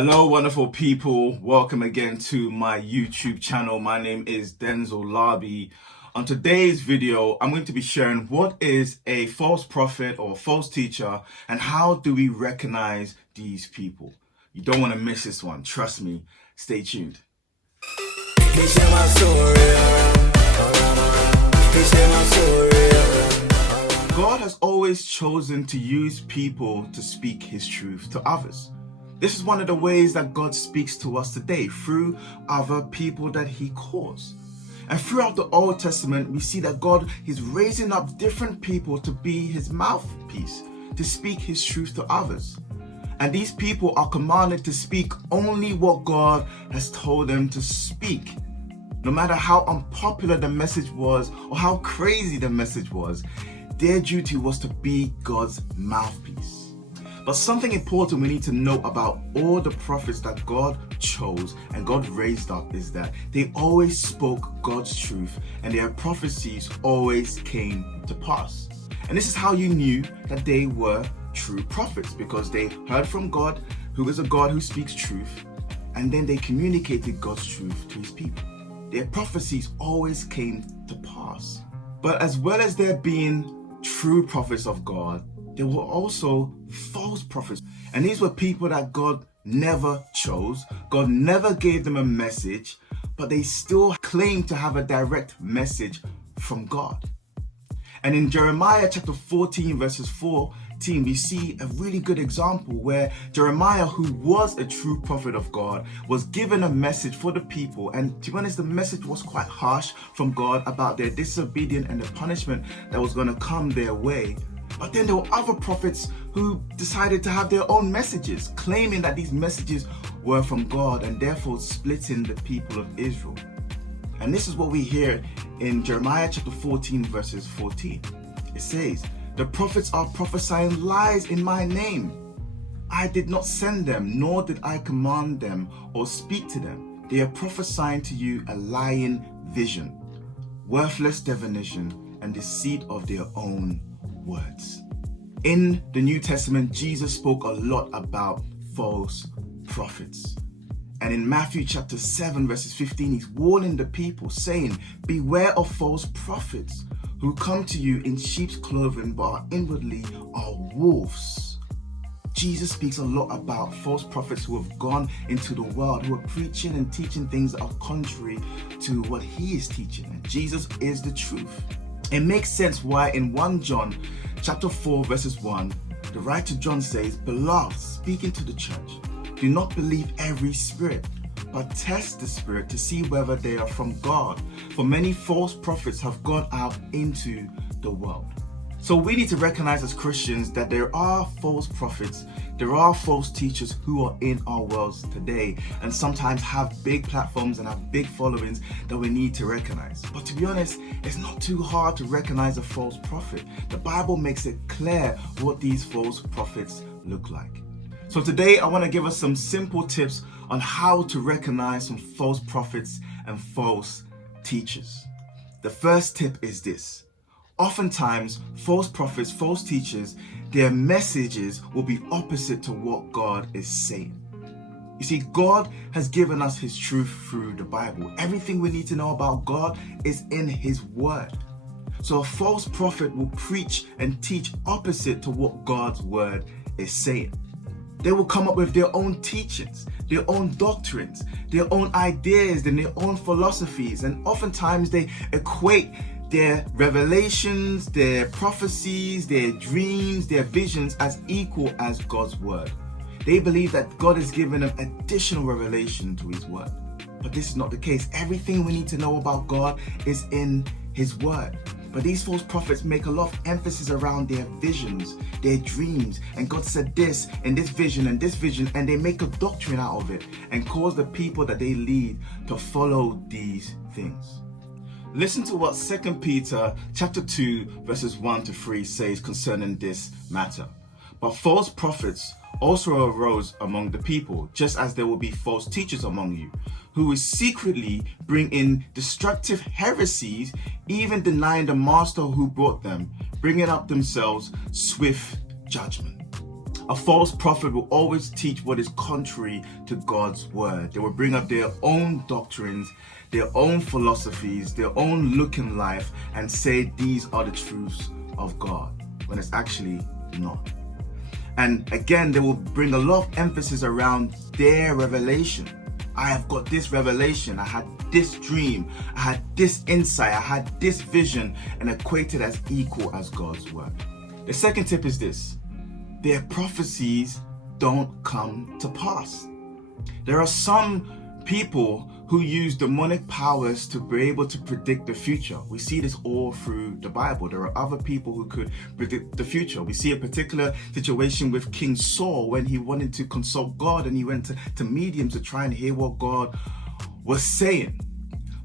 Hello, wonderful people. Welcome again to my YouTube channel. My name is Denzel Larby. On today's video, I'm going to be sharing what is a false prophet or false teacher and how do we recognize these people. You don't want to miss this one. Trust me. Stay tuned. God has always chosen to use people to speak his truth to others. This is one of the ways that God speaks to us today, through other people that he calls. And throughout the Old Testament, we see that God is raising up different people to be his mouthpiece, to speak his truth to others. And these people are commanded to speak only what God has told them to speak. No matter how unpopular the message was or how crazy the message was, their duty was to be God's mouthpiece. But something important we need to know about all the prophets that God chose and God raised up is that they always spoke God's truth and their prophecies always came to pass. And this is how you knew that they were true prophets, because they heard from God, who is a God who speaks truth, and then they communicated God's truth to his people. Their prophecies always came to pass. But as well as there being true prophets of God, there were also false prophets. And these were people that God never chose. God never gave them a message, but they still claimed to have a direct message from God. And in Jeremiah chapter 14 verses 14, we see a really good example where Jeremiah, who was a true prophet of God, was given a message for the people. And to be honest, the message was quite harsh from God about their disobedience and the punishment that was going to come their way. But then there were other prophets who decided to have their own messages, claiming that these messages were from God and therefore splitting the people of Israel. And this is what we hear in Jeremiah chapter 14 verses 14. It says, "The prophets are prophesying lies in my name. I did not send them, nor did I command them or speak to them. They are prophesying to you a lying vision, worthless divination, and deceit of their own words." In the New Testament, Jesus spoke a lot about false prophets. And in Matthew chapter 7 verses 15, he's warning the people, saying, "Beware of false prophets who come to you in sheep's clothing, but inwardly are wolves." Jesus speaks a lot about false prophets who have gone into the world, who are preaching and teaching things that are contrary to what he is teaching. And Jesus is the truth. It makes sense why in 1 John chapter 4 verses 1, the writer John says, "Beloved," speaking to the church, "do not believe every spirit, but test the spirit to see whether they are from God. For many false prophets have gone out into the world." So we need to recognize as Christians that there are false prophets, there are false teachers who are in our worlds today and sometimes have big platforms and have big followings that we need to recognize. But to be honest, it's not too hard to recognize a false prophet. The Bible makes it clear what these false prophets look like. So today I want to give us some simple tips on how to recognize some false prophets and false teachers. The first tip is this. Oftentimes, false prophets, false teachers, their messages will be opposite to what God is saying. You see, God has given us his truth through the Bible. Everything we need to know about God is in his word. So a false prophet will preach and teach opposite to what God's word is saying. They will come up with their own teachings, their own doctrines, their own ideas, and their own philosophies. And oftentimes they equate their revelations, their prophecies, their dreams, their visions as equal as God's word. They believe that God has given them additional revelation to his word. But this is not the case. Everything we need to know about God is in his word. But these false prophets make a lot of emphasis around their visions, their dreams, and God said this and this vision, and they make a doctrine out of it and cause the people that they lead to follow these things. Listen to what 2 Peter chapter 2 verses 1 to 3 says concerning this matter. "But false prophets also arose among the people, just as there will be false teachers among you, who will secretly bring in destructive heresies, even denying the master who brought them, bringing up themselves swift judgment." A false prophet will always teach what is contrary to God's word. They will bring up their own doctrines, their own philosophies, their own look in life, and say these are the truths of God, when it's actually not. And again, they will bring a lot of emphasis around their revelation. I have got this revelation, I had this dream, I had this insight, I had this vision, and equate it as equal as God's word. The second tip is this: their prophecies don't come to pass. There are some people who use demonic powers to be able to predict the future. We see this all through the Bible. There are other people who could predict the future. We see a particular situation with King Saul when he wanted to consult God, and he went to mediums to try and hear what God was saying.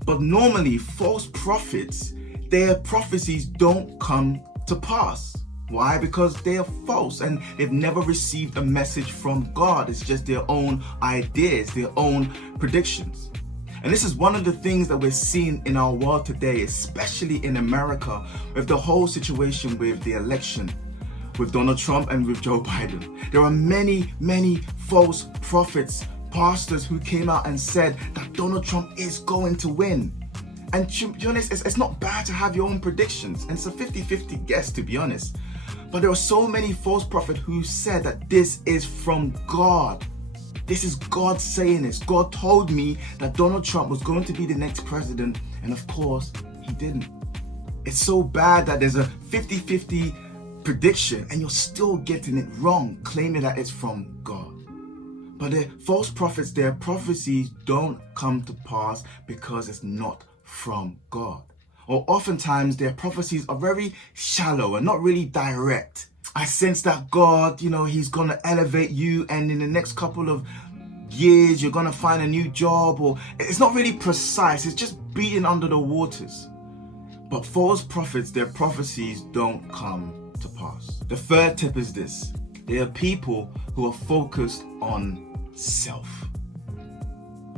But normally, false prophets, their prophecies don't come to pass. Why? Because they are false and they've never received a message from God. It's just their own ideas, their own predictions. And this is one of the things that we're seeing in our world today, especially in America, with the whole situation with the election, with Donald Trump and with Joe Biden. There are many, many false prophets, pastors who came out and said that Donald Trump is going to win. And to be honest, it's not bad to have your own predictions. And it's a 50-50 guess, to be honest. But there are so many false prophets who said that this is from God. This is God saying this. God told me that Donald Trump was going to be the next president, and of course, he didn't. It's so bad that there's a 50-50 prediction and you're still getting it wrong, claiming that it's from God. But the false prophets, their prophecies don't come to pass because it's not from God. Or oftentimes their prophecies are very shallow and not really direct. I sense that God, he's going to elevate you, and in the next couple of years, you're going to find a new job. Or it's not really precise. It's just beating under the waters. But false prophets, their prophecies don't come to pass. The third tip is this: they are people who are focused on self.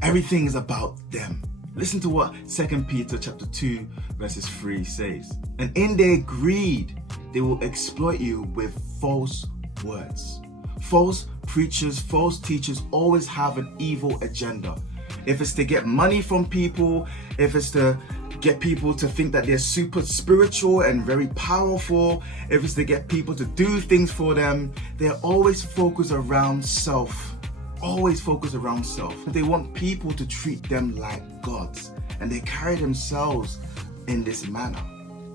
Everything is about them. Listen to what 2 Peter chapter 2 verses 3 says. And in their greed, they will exploit you with false words. False preachers, false teachers always have an evil agenda. If it's to get money from people, if it's to get people to think that they're super spiritual and very powerful, if it's to get people to do things for them, they're always focused around self. Always focused around self. They want people to treat them like gods, and they carry themselves in this manner.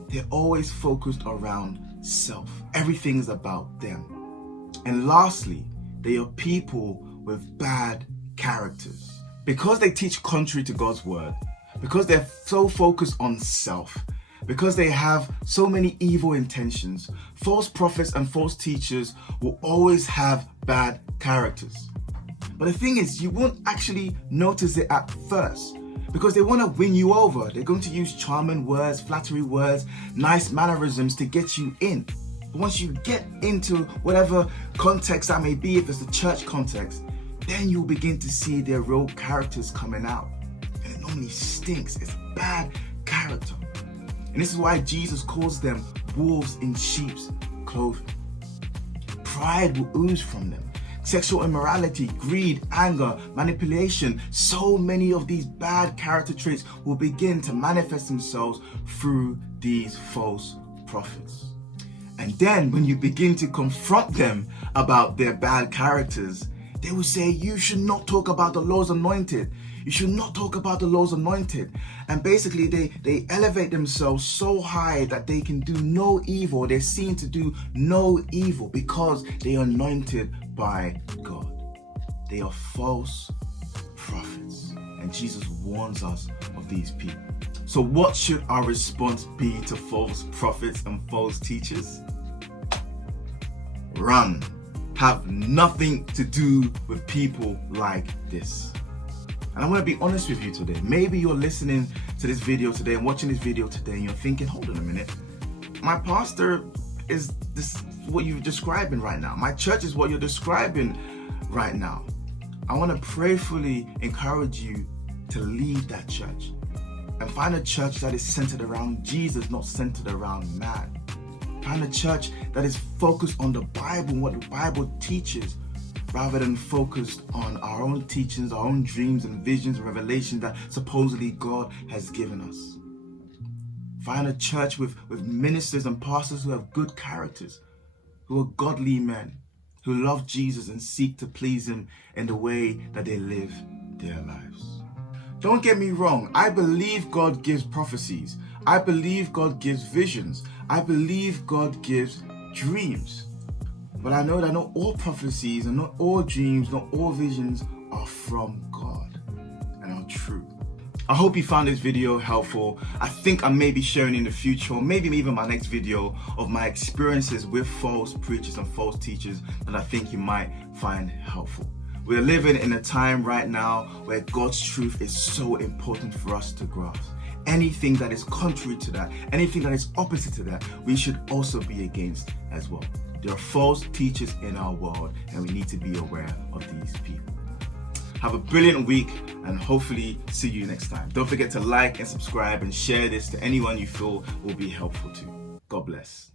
They're always focused around self. Everything is about them. And lastly, they are people with bad characters. Because they teach contrary to God's word, because they're so focused on self, because they have so many evil intentions, false prophets and false teachers will always have bad characters. But the thing is, you won't actually notice it at first, because they want to win you over. They're going to use charming words, flattery words, nice mannerisms to get you in. But once you get into whatever context that may be, if it's the church context, then you'll begin to see their real characters coming out. And it normally stinks. It's bad character. And this is why Jesus calls them wolves in sheep's clothing. Pride will ooze from them. Sexual immorality, greed, anger, manipulation, so many of these bad character traits will begin to manifest themselves through these false prophets. And then when you begin to confront them about their bad characters, they will say, you should not talk about the Lord's anointed. You should not talk about the Lord's anointed. And basically they elevate themselves so high that they can do no evil. They're seen to do no evil because they are anointed by God. They are false prophets. And Jesus warns us of these people. So what should our response be to false prophets and false teachers? Run. Have nothing to do with people like this. And I want to be honest with you today. Maybe you're listening to this video today and watching this video today and you're thinking, hold on a minute. My pastor is this what you're describing right now. My church is what you're describing right now. I want to prayerfully encourage you to leave that church and find a church that is centered around Jesus, not centered around man. Find a church that is focused on the Bible and what the Bible teaches, rather than focused on our own teachings, our own dreams and visions and revelations that supposedly God has given us. Find a church with ministers and pastors who have good characters, who are godly men, who love Jesus and seek to please Him in the way that they live their lives. Don't get me wrong, I believe God gives prophecies. I believe God gives visions. I believe God gives dreams. But I know that not all prophecies and not all dreams, not all visions are from God and are true. I hope you found this video helpful. I think I may be sharing in the future, or maybe even my next video, of my experiences with false preachers and false teachers that I think you might find helpful. We're living in a time right now where God's truth is so important for us to grasp. Anything that is contrary to that, anything that is opposite to that, we should also be against as well. There are false teachers in our world, and we need to be aware of these people. Have a brilliant week, and hopefully see you next time. Don't forget to like and subscribe and share this to anyone you feel will be helpful to. God bless.